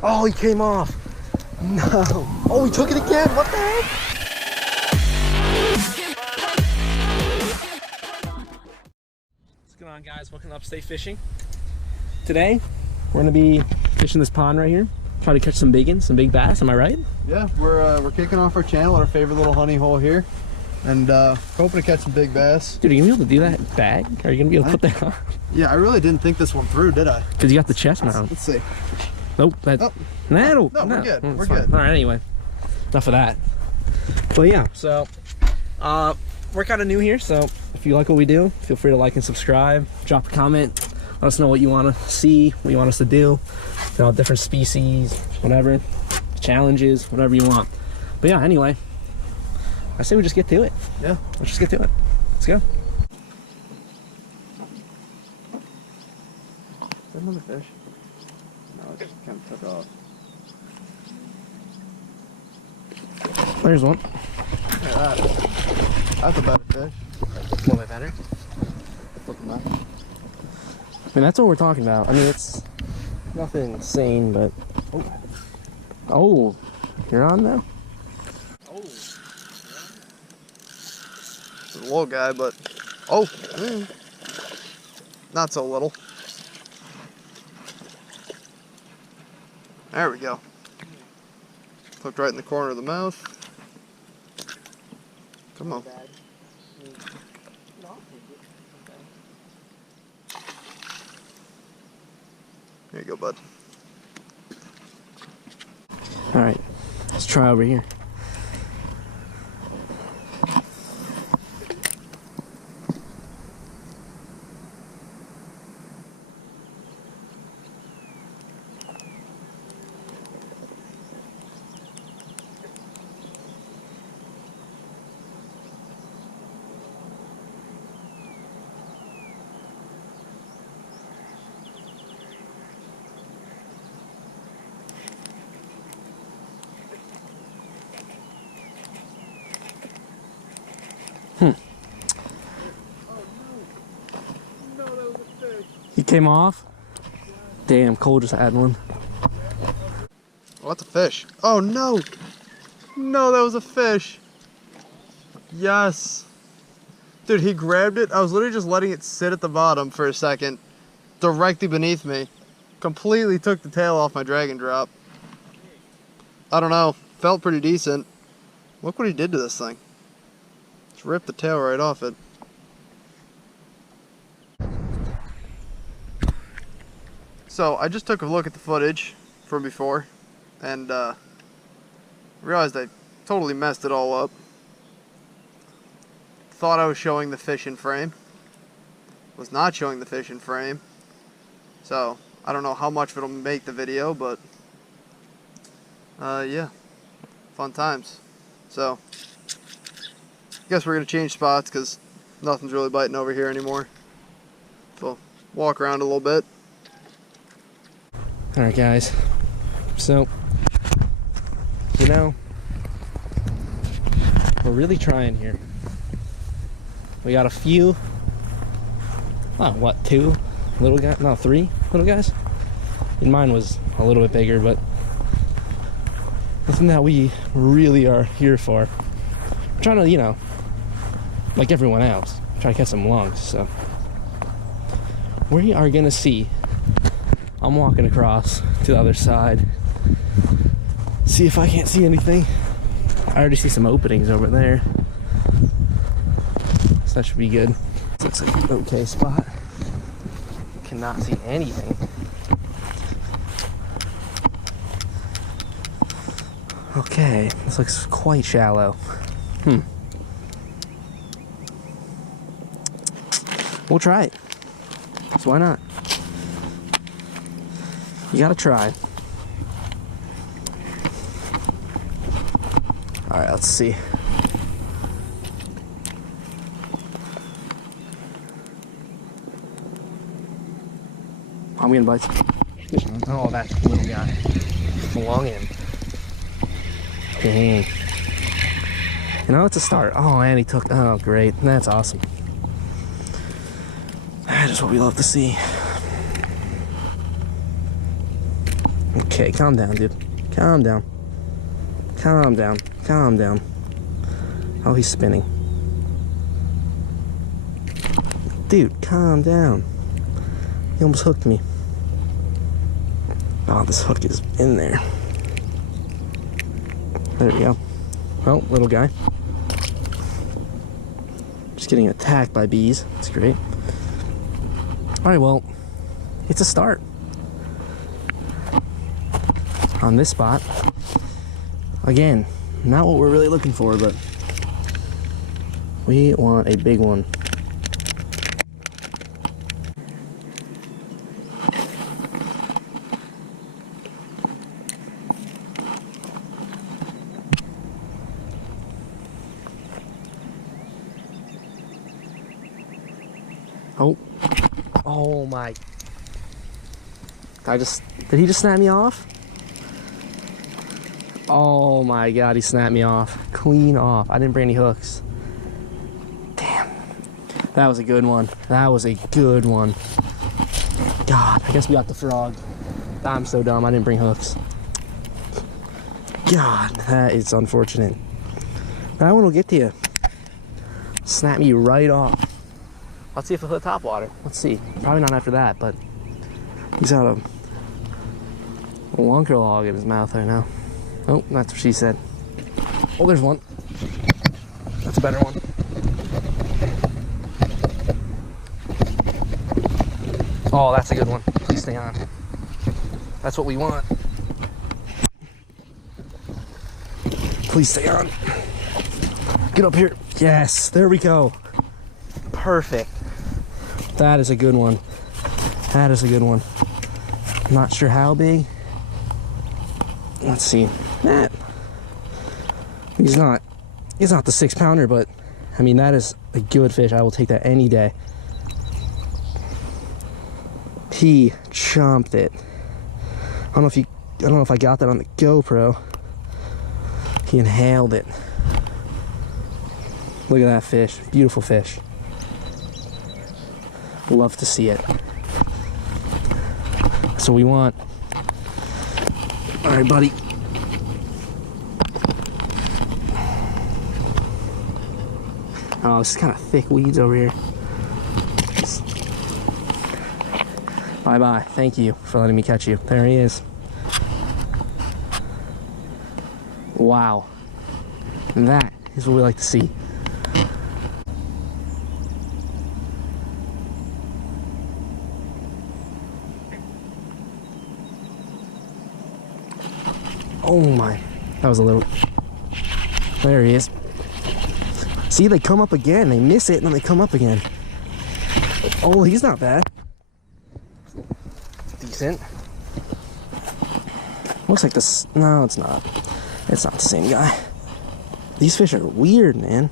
Oh, he came off. No. Oh, he took it again. What the heck? What's going on, guys? Welcome to Upstate Fishing. Today, we're gonna be fishing this pond right here. Try to catch some big bass. Am I right? Yeah, we're kicking off our channel, our favorite little honey hole here, and hoping to catch some big bass. Dude, are you gonna be able to do that bag? Are you gonna be able to put that on? Yeah, I really didn't think this one through, did I? Because you got the chest mount. Let's see. Nope. That, oh. No, we're good. We're fine. good. All right, anyway. Enough of that. But yeah, so we're kind of new here, so if you like what we do, feel free to like and subscribe. Drop a comment. Let us know what you want to see, what you want us to do. You know, different species, whatever. Challenges, whatever you want. But yeah, anyway, I say we just get to it. Yeah. Let's just get to it. Let's go. Is that another fish? No, it just kind of took off. There's one. Look at that. That's a better fish. A little bit better. Looking back. I mean, that's what we're talking about. I mean, it's nothing insane, but... Oh, you're on now? Oh. It's a little guy, but... Oh! Not so little. There we go. Hooked right in the corner of the mouth. Come on. There you go, bud. All right, let's try over here. He came off. Damn, Cole just had one. What's a fish? Oh no! No, that was a fish. Yes. Dude, he grabbed it. I was literally just letting it sit at the bottom for a second, directly beneath me. Completely took the tail off my drag and drop. I don't know. Felt pretty decent. Look what he did to this thing. Just ripped the tail right off it. So I just took a look at the footage from before and realized I totally messed it all up. Thought I was showing the fish in frame. Was not showing the fish in frame. So I don't know how much of it'll make the video, but yeah, fun times. So I guess we're gonna change spots because nothing's really biting over here anymore. So walk around a little bit. Alright guys, so, you know, we're really trying here. We got a few, oh, what, 2 little guys, no, 3 little guys? And mine was a little bit bigger, but nothing that we really are here for. We're trying to, you know, like everyone else, try to catch some lunks, so. We are gonna see. I'm walking across to the other side. See if I can't see anything. I already see some openings over there. So that should be good. This looks like an okay spot. Cannot see anything. Okay, this looks quite shallow. We'll try it. So why not? You gotta try. Alright, let's see. I'm getting bites. Oh, that little guy. Belong in. Dang. You know, it's a start. Oh, and he took. Oh, great. That's awesome. That is what we love to see. Okay, calm down, dude. Calm down. Calm down. Calm down. Oh, he's spinning. Dude, calm down. He almost hooked me. Oh, this hook is in there. There we go. Well, little guy. Just getting attacked by bees. That's great. Alright, well, it's a start. On this spot. Again, not what we're really looking for, but we want a big one. Oh. Oh my. Did he just snap me off? Oh my god, he snapped me off. Clean off. I didn't bring any hooks. Damn. That was a good one. That was a good one. God, I guess we got the frog. I'm so dumb, I didn't bring hooks. God, that is unfortunate. That one will get to you. Snap me right off. Let's see if he'll hit topwater. Let's see. Probably not after that, but he's got a lunker log in his mouth right now. Oh, that's what she said. Oh, there's one. That's a better one. Oh, that's a good one. Please stay on. That's what we want. Please stay on. Get up here. Yes, there we go. Perfect. That is a good one. That is a good one. I'm not sure how big. Let's see. That. He's not the 6-pounder, but I mean that is a good fish. I will take that any day. He chomped it. I don't know if I got that on the GoPro. He inhaled it. Look at that fish. Beautiful fish. Love to see it. That's what we want. All right, buddy. Oh, this is kind of thick weeds over here. Bye-bye. Thank you for letting me catch you. There he is. Wow. That is what we like to see. Oh my, that was a little, there he is. See, they come up again, they miss it and then they come up again. Oh, he's not bad. Decent. Looks like this, no it's not. It's not the same guy. These fish are weird, man.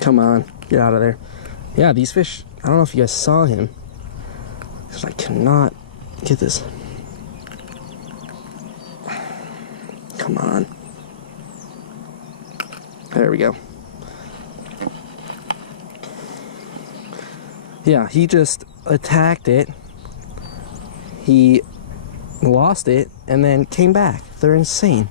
Come on, get out of there. Yeah, these fish, I don't know if you guys saw him, because I cannot get this. Come on. There we go. Yeah, he just attacked it. He lost it and then came back. They're insane.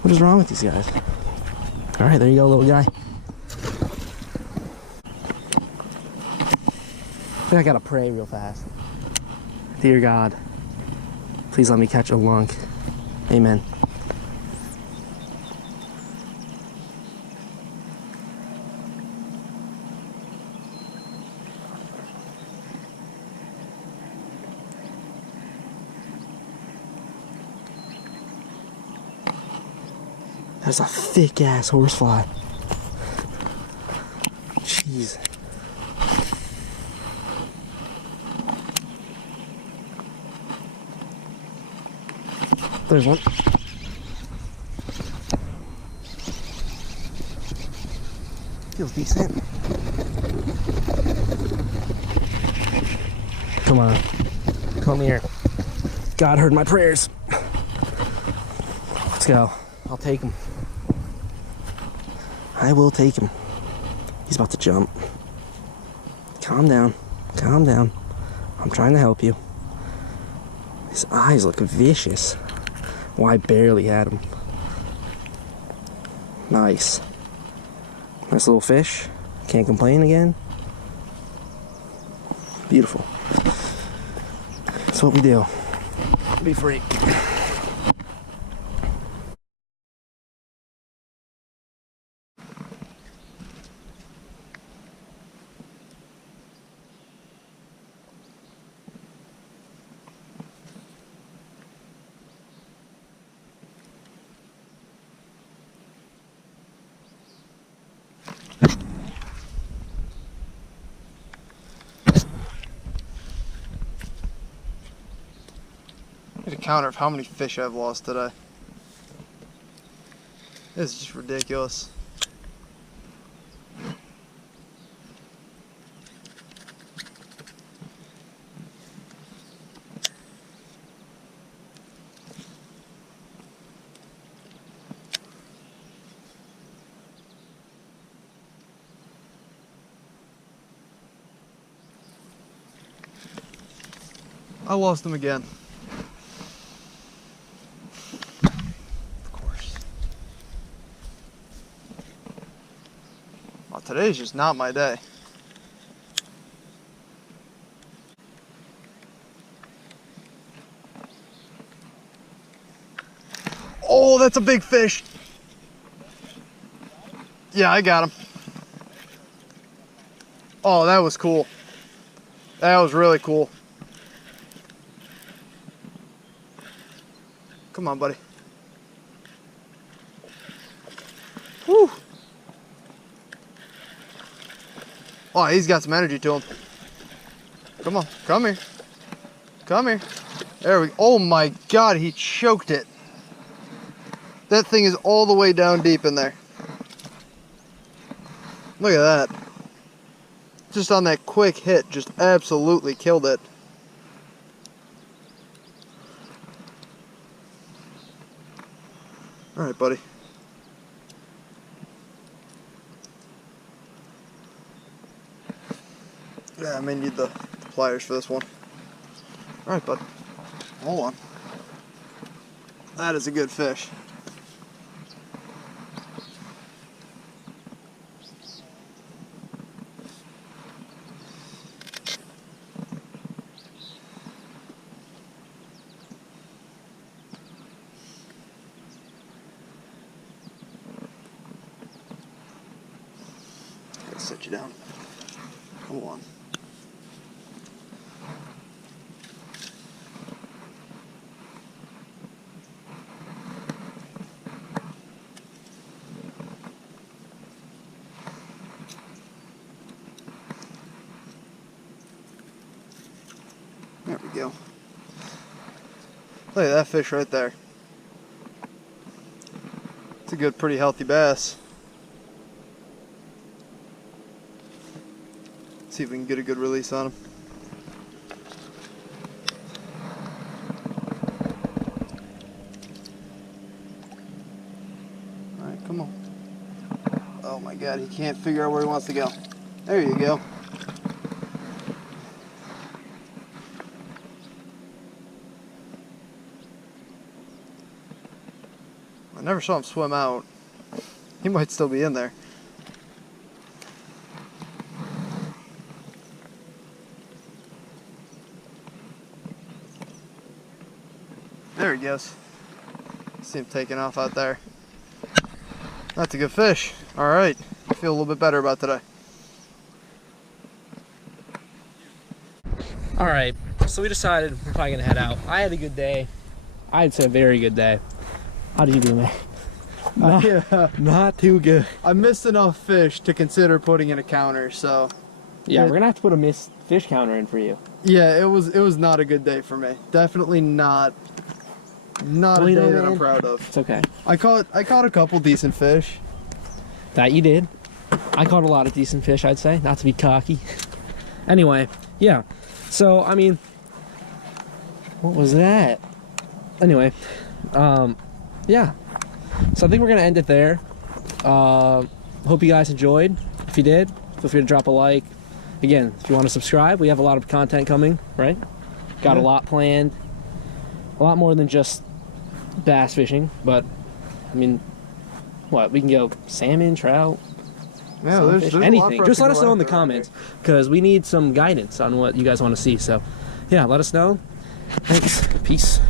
What is wrong with these guys? All right, there you go, little guy. I think I gotta pray real fast. Dear God, please let me catch a lunk. Amen. That's a thick ass horsefly. Jeez. There's one. Feels decent. Come on. Come here. God heard my prayers. Let's go. I'll take him. I will take him. He's about to jump. Calm down. Calm down. I'm trying to help you. His eyes look vicious. Well, I barely had him. Nice. Nice little fish. Can't complain again. Beautiful. That's what we do. Be free. I need a counter of how many fish I've lost today. It's just ridiculous. I lost them again. Today's just not my day. Oh, that's a big fish. Yeah, I got him. Oh, that was cool. That was really cool. Come on, buddy. Whew. Oh, he's got some energy to him. Come on, come here. Come here. There we go. Oh my God, he choked it. That thing is all the way down deep in there. Look at that. Just on that quick hit, just absolutely killed it. All right, buddy. Yeah, I may need the pliers for this one. Alright, bud. Hold on. That is a good fish. Gotta set you down. Hold on. There we go. Look at that fish right there. It's a good, pretty healthy bass. See if we can get a good release on him. Alright, come on. Oh my God, he can't figure out where he wants to go. There you go. I never saw him swim out. He might still be in there. There he goes. See him taking off out there. That's a good fish. All right. I feel a little bit better about today. All right. So we decided we're probably gonna head out. I had a good day. I'd say a very good day. How did you do, man? Not too good. I missed enough fish to consider putting in a counter, so. Yeah, we're gonna have to put a missed fish counter in for you. Yeah, it was not a good day for me. Definitely not a day that I'm proud of. It's okay. I caught a couple decent fish. That you did. I caught a lot of decent fish, I'd say. Not to be cocky. Anyway, yeah. So, I mean, what was that? Anyway, yeah. So I think we're gonna end it there. Hope you guys enjoyed. If you did, feel free to drop a like. Again, if you want to subscribe, we have a lot of content coming, right? Got a lot planned. A lot more than just bass fishing, but I mean, what? We can go salmon, trout, Yeah, there's anything. Just let us know in the comments, because we need some guidance on what you guys want to see. So, yeah, let us know. Thanks. Peace.